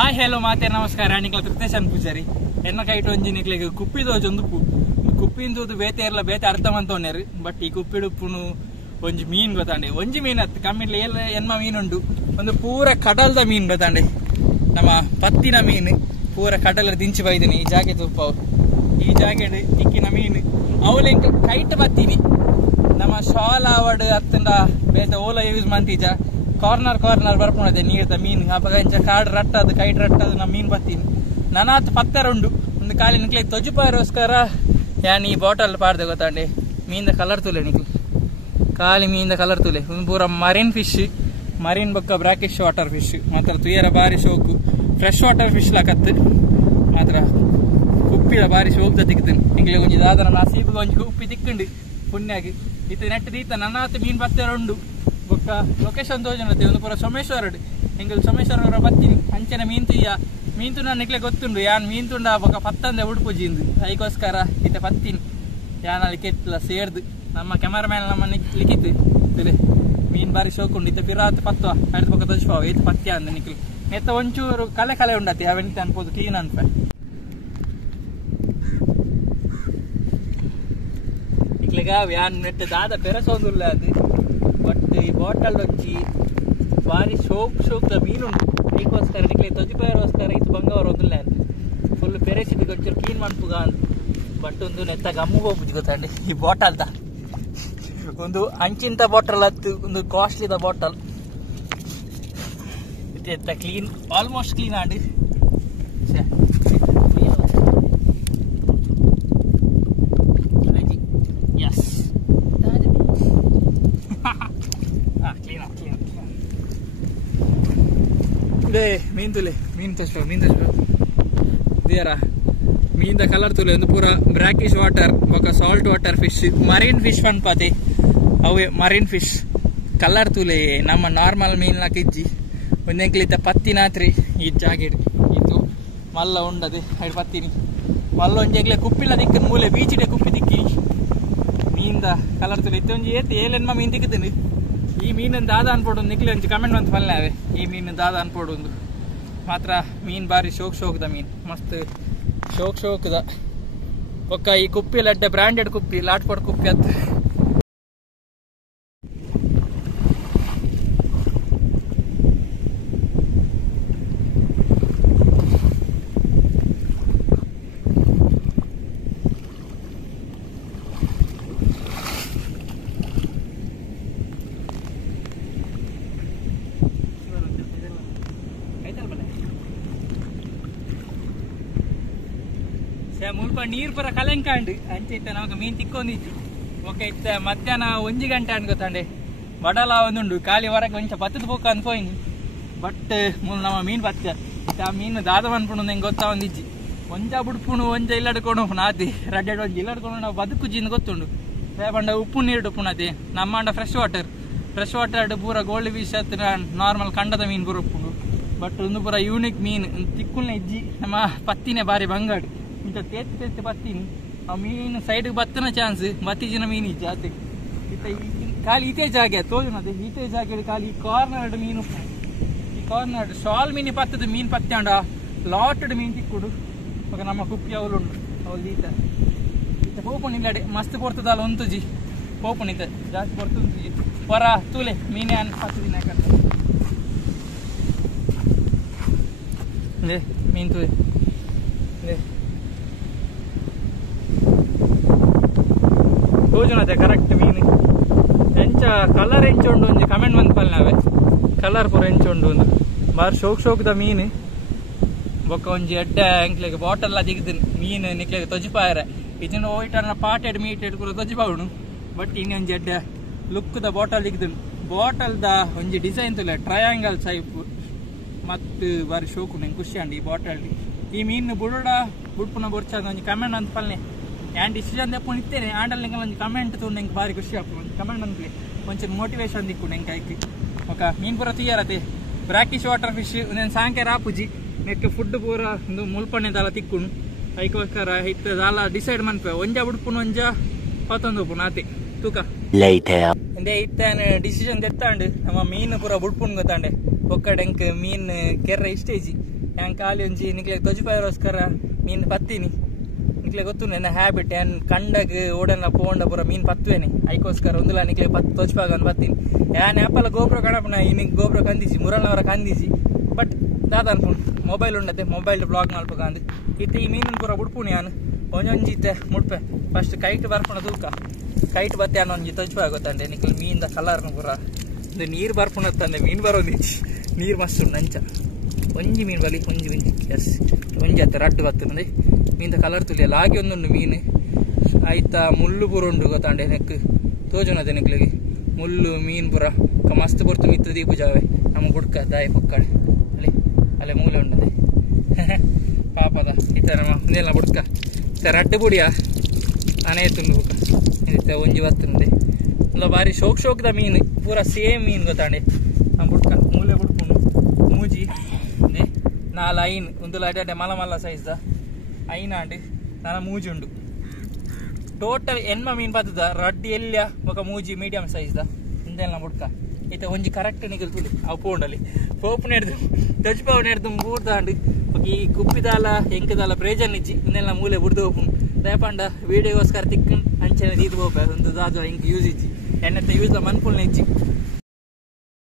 hi hello ಮಾತೆ ನಮಸ್ಕಾರ ನಿಕ್ಲ ತೃಪ್ತೇಶನ್ ಪೂಜಾರಿ ಎನ್ನ ಕೈಟ್ ಒಂಜಿ ನಿಕ್ಲೆಗ್ ಕುಪ್ಪಿದೋಜ್ ಒಂದು ಕುಪ್ಪಿಂದು ಬೇತೆ ಇರಲ ಬೇತೆ ಅರ್ಥ ಮಂತೋನೇರು ಬಟ್ ಈ ಕುಪ್ಪಿಡುಪ್ಪುನು ಒಂಜಿ ಮೀನ್ ಗೊತ್ತಾಂಡೆ ಒಂಜಿ ಮೀನ್ ಹತ್ತು ಕಮ್ಮಿಡ್ಲಿ ಎನ್ಮ ಮೀನುಂಡು ಒಂದು ಪೂರ ಕಡಲ್ದ ಮೀನ್ ಗೊತ್ತಾಂಡೆ ನಮ್ಮ ಪತ್ತಿನ ಮೀನು ಪೂರ ಕಡಲ ದಿಂಚಿ ಬೈದಿನಿ ಈ ಜಾಗೆ ತುಪ್ಪವು ಈ ಜಾಗೆ ತಿಕ್ಕಿನ ಮೀನು ಅವಳೆ ಕೈಟ್ ಬತ್ತೀನಿ ನಮ್ಮ ಶಾಲ ಅವಡ್ ಹತ್ತಂಡ ಬೇತೆ ಓಲ ಯೂಸ್ ಮಂತೀಜ ಕಾರ್ನರ್ ಬರ್ಪುಣದೆ ನೀರ್ದ ಮೀನು ಅಪಗಂಚ ಕಾಡ್ ರಟ್ಟದು ಕೈಟ್ ರಟ್ಟದು ನಮ್ಮ ಮೀನ್ ಬತ್ತೀನಿ ನನಾತ್ ಪತ್ತರುಂಡು ಒಂದು ಕಾಲಿ ನಿಕ್ಲೆ ತೊಜುಪಾರೋಸ್ಕರ ಯಾನ್ ಈ ಬಾಟಲ್ ಪಾಡ್ದೆ ಗೊತ್ತಾಂಡೆ ಮೀನ್ದ ಕಲರ್ ತುಲೆ ನಿಕ್ಲೆ ಕಾಲಿ ಮೀನ್ದ ಕಲರ್ ತುಲೆ ಒಂದು ಪೂರ ಮರೀನ್ ಫಿಶ್ ಮರೀನ್ ಬೊಕ್ಕ ಬ್ರಾಕಿಶ್ ವಾಟರ್ ಫಿಶ್ ಮಾತ್ರ ತುಯ್ಯರ ಬಾರಿ ಶೋಕು ಫ್ರೆಶ್ ವಾಟರ್ ಫಿಶ್ ಲಕತ್ತು ಮಾತ್ರ ಉಪ್ಪಿದ ಬಾರಿ ಶೋಕ್ದ ತಿಕ್ತೀನಿ ನಿಕ್ಲೆ ಒಂಜಿ ದಾದನ ನಸೀಬ್ಗೆ ಒಂಜಿ ಉಪ್ಪಿ ತಿಕ್ಕಂಡು ಪುಣ್ಯಾಗಿ ಇತ್ತು ನೆಟ್ ದೀತ ನನ್ನಾತ್ ಮೀನ್ ಬತ್ತರುಂಡು ಬೊಕ್ಕ ಲೊಕೇಶನ್ ತೋಜನತೆ ಒಂದು ಪೂರ ಸೋಮೇಶ್ವರಡ್ ಹಿಂಗಲ್ ಸೋಮೇಶ್ವರ ಬತ್ತೀನಿ ಅಂಚನೆ ಮೀನ್ ತುನ್ನ ನಿಕ್ಲೆ ಗೊತ್ತುಂಡು ಯಾನ್ ಮೀನ್ ತುಂಡ ಬೊಕ್ಕ ಪತ್ತಂದೆ ಉಡುಪುಜಿಂದು ಅದಕ್ಕೋಸ್ಕರ ಇತ್ತೆ ಪತ್ತೀನಿ ಯಾನ್ ಅಲ್ಲಿ ಕೆತ್ತಲ ಸೇರ್ದು ನಮ್ಮ ಕ್ಯಾಮರಾಮ್ಯಾನ್ ನಮ್ಮ ಲಿಖಿತ್ ತಿಳಿ ಮೀನ್ ಬಾರಿ ಶೋಕುಂಡು ಇತ್ತೆ ಪಿರಾತ್ ಪತ್ವ ಅಡ್ದು ಬೊಕ್ಕ ತೋಜ್ಪಾವ ಇತ್ತು ಪತ್ಯ ಅಂದ ನಿಕ್ಲಿ ನೆತ್ತ ಒಂಚೂರು ಕಲೆ ಉಂಡತಿ ಅವೆಂತ ಅನ್ಬೋದು ಕ್ಲೀನ್ ಅನ್ಪ ನಿಕ್ಲೆಗ ಯಾನ್ ನೆಟ್ಟ ದಾದ ಬೆರಸೋದಿಲ್ಲ ಅದು ಬಟ್ ಈ ಬಾಟಲ್ వచ్చి ಬಾರಿ ಶೋಕ್ ಮೀನುಂಡು ಅದಕ್ಕೋಸ್ಕರ ನಿಕ್ಲೆ ತೊಜಿಪಾಯರೋಸ್ಕರ ಇದು ಬಂಗವರ ಒಂದಿಲ್ಲ ಫುಲ್ ಪೆರೆಸಿದ್ದು ಒಂಚೂರು ಕ್ಲೀನ್ ಮಾಡ್ಪುಗ ಅಂತ ಬಟ್ ಒಂದು ನೆತ್ತ ಗಮ್ಮು ಹೋಗ್ಬಿಟ್ಟು ಗೊತ್ತಾಂಡೆ ಈ ಬಾಟಲ್ದ ಒಂದು ಅಂಚಿಂತ ಬಾಟಲ್ ಹತ್ತು ಒಂದು ಕಾಸ್ಟ್ಲಿದ ಬಾಟಲ್ ಎತ್ತ ಕ್ಲೀನ್ ಆಲ್ಮೋಸ್ಟ್ ಕ್ಲೀನ್ ಆಂಡು ಎಸ್ ಮೀನ್ ತುಲೆ ಮೀನ್ ದೇರ ಮೀನ್ದ ಕಲರ್ ತುಲೆ ಒಂದು ಪೂರ ಬ್ರಾಕಿಶ್ ವಾಟರ್ ಬೊಕ್ಕ salt water fish marine fish ಅನ್ಪಾತೆ ಅವೇ ಮರೀನ್ ಫಿಶ್ ಕಲರ್ ತುಲೆ ನಮ್ಮ ನಾರ್ಮಲ್ ಮೀನ್ಲಾಕ ಇಜ್ಜಿ ಒಂದೆಂಕ್ಲಿತ್ತ ಪತ್ತಿನಾತ್ರಿ ಈ ಜಾಗೆಡ್ ಇದು ಮಲ್ಲ ಉಂಡದೆ ಅದು ಪತ್ತಿನಿ ಮಲ್ಲ ಒಂಜೆಗ್ಲೆ ಕುಪ್ಪಿಲ್ಲ ದಿಕ್ಕನ್ ಮೂಲೆ ಬೀಚಿಡೆ ಕುಪ್ಪಿ ದಿಕ್ಕಿ ಮೀನ್ದ ಕಲರ್ ತುಲೆ ಇತ್ತು ಒಂಜಿ ಏತ್ ಏಳೆನ್ಮ ಮೀನ್ ದಿಕ್ಕತೀನಿ ಈ ಮೀನಿನ ದಾದ ಅನ್ಪೋಡು ನಿಕ್ಲೆ ಒಂಚು ಕಮೆಂಟ್ ಅಂತ ಫಲ್ನಾವೆ ಈ ಮೀನಿನ ದಾದ ಅನ್ಪೋಡು ಒಂದು ಮಾತ್ರ ಮೀನ್ ಬಾರಿ ಶೋಕ್ದ ಮೀನ್ ಮಸ್ತ್ ಶೋಕ್ದ ಒಕ್ಕ ಈ ಕುಪ್ಪಿ ಲಡ್ಡೆ ಬ್ರಾಂಡೆಡ್ ಕುಪ್ಪಿ ಲಾಟ್ಪೋಡ್ ಕುಪ್ಪಿ ಅತ್ತ ಮುಲ್ಪ ನೀರು ಪರ ಕಲೆಂಕಾಂಡು ಅಂಚೆ ಇತ್ತ ನಮಗೆ ಮೀನ್ ತಿಕ್ಕೊಂಡಿದ್ದು ಓಕೆ ಇತ್ತ ಮಧ್ಯಾಹ್ನ 1 ಗಂಟೆ ಅನ್ಕೋತಾಂಡೆ ಬಡಲ ಒಂದುಂಡು ಖಾಲಿ ಹೊರಗೆ ಒಂಚ ಪತ್ತದ ಪೋಕ ಅನ್ಕೋಯಿನಿ ಬಟ್ ನಮ್ಮ ಮೀನ್ ಬತ್ತ ಆ ಮೀನು ದಾದ ಅನ್ಪುಣು ನಂಗೆ ಗೊತ್ತಾ ಒಂದಿಜ್ಜಿ ಒಂಜ ಬುಡ್ಪುಣು ಒಂಜ ಇಲ್ಲಡ್ಕೊಂಡು ನಾತಿ ರಡ್ಡೆಡ್ ಒಂಜಿ ಇಲ್ಲಡ್ಕೊಂಡು ನಾವು ಬದುಕುಜಿಂದ ಗೊತ್ತುಂಡು ಬಂಡ ಉಪ್ಪು ನೀರು ಪುಣತೆ ನಮ್ಮಂಡ ಫ್ರೆಶ್ ವಾಟರ್ ಪೂರ ಗೋಲ್ಡ್ ಫಿಶ್ ಹತ್ರ ನಾರ್ಮಲ್ ಕಂಡದ ಮೀನು ಪೂರ ಉಪ್ಪುಂಡು ಬಟ್ ಒಂದು ಪೂರ ಯೂನಿಕ್ ಮೀನು ತಿಕ್ಕುಲ್ನ ಇಜ್ಜಿ ನಮ್ಮ ಪತ್ತಿನೇ ಬಾರಿ ಬಂಗಾಡು ಇಂಥ ತೇತಿ ಬತ್ತೀನಿ ಆ ಮೀನು ಸೈಡ್ಗೆ ಬತ್ತನ ಚಾನ್ಸ್ ಬತ್ತಿಜಿನ ಮೀನು ಇಜ್ಜಿ ಆತೆ ಇತ್ತ ಖಾಲಿ ಈತೆ ಜಾಗೆ ತೋಜನದೆ ಈತೆ ಜಾಗೆ ಖಾಲಿ ಈ ಕಾರ್ನರ್ಡ್ ಮೀನು ಈ ಕಾರ್ನರ್ಡ್ ಶಾಲ್ ಮೀನು ಪತ್ತದ ಮೀನು ಪತ್ಯಾಂಡ ಲಾಟೆಡ್ ಮೀನು ತಿಕ್ಕುಡು ಇವಾಗ ನಮ್ಮ ಕುಪ್ಪಿ ಅವಳುಂಡು ಅವಳು ಈತ ಪೋಪುನ್ ಇಲ್ಲಡೆ ಮಸ್ತ್ ಕೊಡ್ತದಲ್ಲ ಒಂತುಜಿ ಪೋಪುನ್ ಇತ್ತ ಜಾಸ್ತಿ ಕೊಡ್ತುಂಜಿ ಹೊರ ತೂಲೆ ಮೀನೇ ಅನ್ ಪತ್ತದಿನ ಯಾಕಂತ ಮೀನು ತೂಲೆ ತೋಜನತೆ ಕರೆಕ್ಟ್ ಮೀನು ಎಂಚ ಕಲರ್ ಎಂಚುಂಡು ಒಂಜಿ ಕಮೆಂಟ್ ಬಂದ್ಪಲ್ ನಾವೇ ಕಲರ್ ಪೂರ ಎಂಚುಂಡು ಒಂದು ಬಾರಿ ಶೋಕ್ದ ಮೀನು ಬೊಕ್ಕ ಒಂಜಿ ಎಡ್ಡೆ ಎಂಕ್ಲೆಗೆ ಬಾಟಲ್ ದಿಗ್ದು ಮೀನು ನಿಕ್ಲೆಗೆ ತೊಜಿಪಾಯರ ಇದನ್ನ ಹೋಯ್ಟನ್ನ ಪಾಟೆಡ್ ಮೀಟೆಡ್ ಕೂಡ ತೊಜಿಪಾವಣು ಬಟ್ ಇನ್ನೊಂಜಿ ಎಡ್ಡೆ ಲುಕ್ದ ಬಾಟಲ್ ದಿಗ್ದು ಬಾಟಲ್ದ ಒಂಜಿ ಡಿಸೈನ್ ತುಲೆ ಟ್ರಯಾಂಗಲ್ ಟೈಪ್ ಮತ್ತು ಬಾರಿ ಶೋಕು ನಂಗೆ ಖುಷಿ ಅಂಡಿ ಈ ಬಾಟಲ್ ಈ ಮೀನು ಬುಡ್ಪುನ ಬೊರ್ಚಾದ ಒಂಜಿ ಕಮೆಂಟ್ ಅಂತ ಪಲ್ನೆ ಯಾನ್ ಡಿಸಿಷನ್ ತೆಪ್ಪು ನಿತ್ತೇನೆ ಆಂಡಲ್ ನಿಂಗೆ ಒಂದು ಕಮೆಂಟ್ ತೊಂಡು ನಂಗೆ ಭಾರಿ ಖುಷಿ ಆಗ್ತದೆ ಒಂದು ಕಮೆಂಟ್ ಅಂದ್ಲಿ ಒಂಚೂರು ಮೋಟಿವೇಶನ್ ದಿಕ್ಕು ನಂಗೆ ಕೈಕಿ ಓಕೆ ಮೀನು ಪೂರ ತುಯ್ಯಾರತೆ ಬ್ರಾಕಿಶ್ ವಾಟರ್ ಫಿಶ್ ಒಂದೇನು ಸಾಂಕೆ ರಾಪುಜಿ ನೆಕ್ ಫುಡ್ ಪೂರ ಒಂದು ಮುಲ್ಪಣ್ಣೆದಲ್ಲ ತಿಕ್ಕುಣು ಅದಕ್ಕೋಸ್ಕರ ಇತ್ತದಲ್ಲ ಡಿಸೈಡ್ ಮನ್ಪೆ ಒಂಜ ಬುಡ್ಪುನು ಒಂಜ 11 ನಾತೆ ತೂಕ ಇಂದೇ ಇತ್ತಾನೆ ಡಿಸಿಷನ್ ತೆತ್ತಾಂಡು ನಮ್ಮ ಮೀನು ಪೂರ ಬುಡ್ಪುನ್ ಗೊತ್ತಾಂಡೆ ಒಕ್ಕಡೆಂಕ್ ಮೀನ್ ಕೆರ್ರೆ ಇಷ್ಟೇಜಿ ಹ್ಯಾಂಗ್ ಖಾಲಿ ಒಂಜಿ ನಿಕ್ಲೆ ತೊಜಿಪಾಯರೋಸ್ಕರ ಮೀನ್ ಪತ್ತೀನಿ ನಿಕ್ಲೆ ಗೊತ್ತು ನನ್ನ ಹ್ಯಾಬಿಟ್ ಏನ್ ಕಂಡಗ್ ಓಡನ ಪೋಂಡ ಪೂರ ಮೀನ್ ಪತ್ವೇನೆ ಐಕೋಸ್ಕರ ಒಂದುಲ ನಿಕ್ಲೆ ತೊಜ್ಪಾಗನ್ ಪತ್ತೀನಿ ಯಾನ್ ಆಪಲ ಗೋಪುರ ಕಣಪನ ಇನಿಗ್ ಗೋಪುರ ಕಂದಿಸಿ ಮುರಲ್ನವರ ಕಂದಿಸಿ ಬಟ್ ದಾದ ಅನ್ಪುಂಡು ಮೊಬೈಲ್ ಉಂಡತೆ ಮೊಬೈಲ್ ಬ್ಲಾಗ್ ಮಲ್ಪಗ ಅಂದ್ ಇತ್ತೆ ಈ ಮೀನನ್ ಪೂರ ಬುಡ್ಪುಣಿ ನಾನು ಒಂಜೊಂಜಿತ್ತೆ ಮುಡ್ಪೆ ಫಸ್ಟ್ ಕೈಟ್ ಬರ್ಪುಣ ತೂಕ ಕೈಟ್ ಬತ್ತೆ ಅನ್ನೋ ಒಂಜಿ ತೊಜ್ಪಾಗ ಗೊತ್ತಂಡೆ ನಿಕ್ಲೆ ಮೀನ್ದ ಕಲರ್ನ ಪೂರ ಇದು ನೀರು ಬರ್ಪುಣ ತಂದೆ ಮೀನ್ ಬರೋದಿಚ್ಚಿ ನೀರು ಮಸ್ತ್ ಉಂಡು ಅಂಚ ಒಂಜಿ ಮೀನು ಬಲಿ ಒಂಜಿ ಎಸ್ ಒಂಜಿ ಹತ್ತು ರಡ್ಡು ಬತ್ತುಂಡೆ ಮೀನ್ದ ಕಲರ್ ತುಳಿಯಲ್ಲ ಹಾಗೆ ಒಂದುಂಡು ಮೀನು ಆಯ್ತಾ ಮುಳ್ಳು ಪೂರ ಉಂಡು ಗೊತ್ತಾಂಡೆ ನೆಕ್ ತೋಜುನದೆ ನಿಕ್ಲಿಗೆ ಮುಳ್ಳು ಮೀನ್ ಪೂರ ಮಸ್ತ್ ಬರ್ತು ಮಿತ್ರ ದೀಪು ಜಾವೆ ನಮ್ಮ ಬುಡ್ಕ ದಾಯ ಪೊಕ್ಕಡೆ ಅಲ್ಲಿ ಅಲ್ಲೇ ಮೂಲೆ ಉಂಡದೆ ಪಾಪದ ಈ ಥರ ಒಂದೆಲ್ಲ ಬುಡ್ಕ ಸರ್ ರಡ್ಡು ಬುಡಿಯ ನಾನೇ ತುಂಡು ಬುಕ್ಕ ಇತ್ತೆ ಒಂಜಿ ಬತ್ತುಂಡೆ ಇಲ್ಲ ಬಾರಿ ಶೋಕ್ದ ಮೀನು ಪೂರ ಸೇಮ್ ಮೀನು ಗೊತ್ತಾಂಡೆ ನಮ್ಮ ಬುಡ್ಕ ಮೂಲೆ ಬುಡ್ಕೊಂಡು ಮೂಜಿ ಅಂದೆ ನಾಲ್ ಐನ್ ಒಂದು ಅಡ್ಡೆ ಮಲ ಮಲ್ಲ ಸೈಜ್ದ ಐನಾಂಡು ನಾನ ಮೂಜಿ ಉಂಡು ಟೋಟಲ್ ಎನ್ಮ ಮೀನ್ ಬತ್ತದ ರಡ್ಡಿ ಎಲ್ಯ ఒక ಮೂಜಿ ಮೀಡಿಯಂ ಸೈಜ್ದ ಇಂದೆಲ್ಲ ಬುಡ್ಕ ಈತ ಒಂಜಿ ಕರೆಕ್ಟ್ ನಿಗಲ್ ತುಳಿ ಅವು ಪೋಂಡಲ್ಲಿ ಪೋಪು ನೆಡ್ದು ತೊಜ್ಪಾವು ನೆಡ್ದು ಮೂರ್ದಾಂಡು ಈ ಕುಪ್ಪಿದಾಲ ಎಂಕದಾಲ ಪ್ರೇಜನ್ ಇಜ್ಜಿ ಇನ್ನೆಲ್ಲ ಮೂಲೆ ಬುಡ್ದು ಹೋಪುಂಡು ದಯಪಂಡ ವೀಡಿಯೋಗೋಸ್ಕರ ತಿಕ್ಕಂಡು ಅಂಚೆನೆ ದೀದು ಹೋಪ ಒಂದು ದಾಜ ಹಿಂಗೆ ಯೂಸ್ ಇಜ್ಜಿ ಎಣ್ಣೆತ್ತ ಯೂಸ್ ಮನ್ಪುಲ್ನ ಇಜ್ಜಿ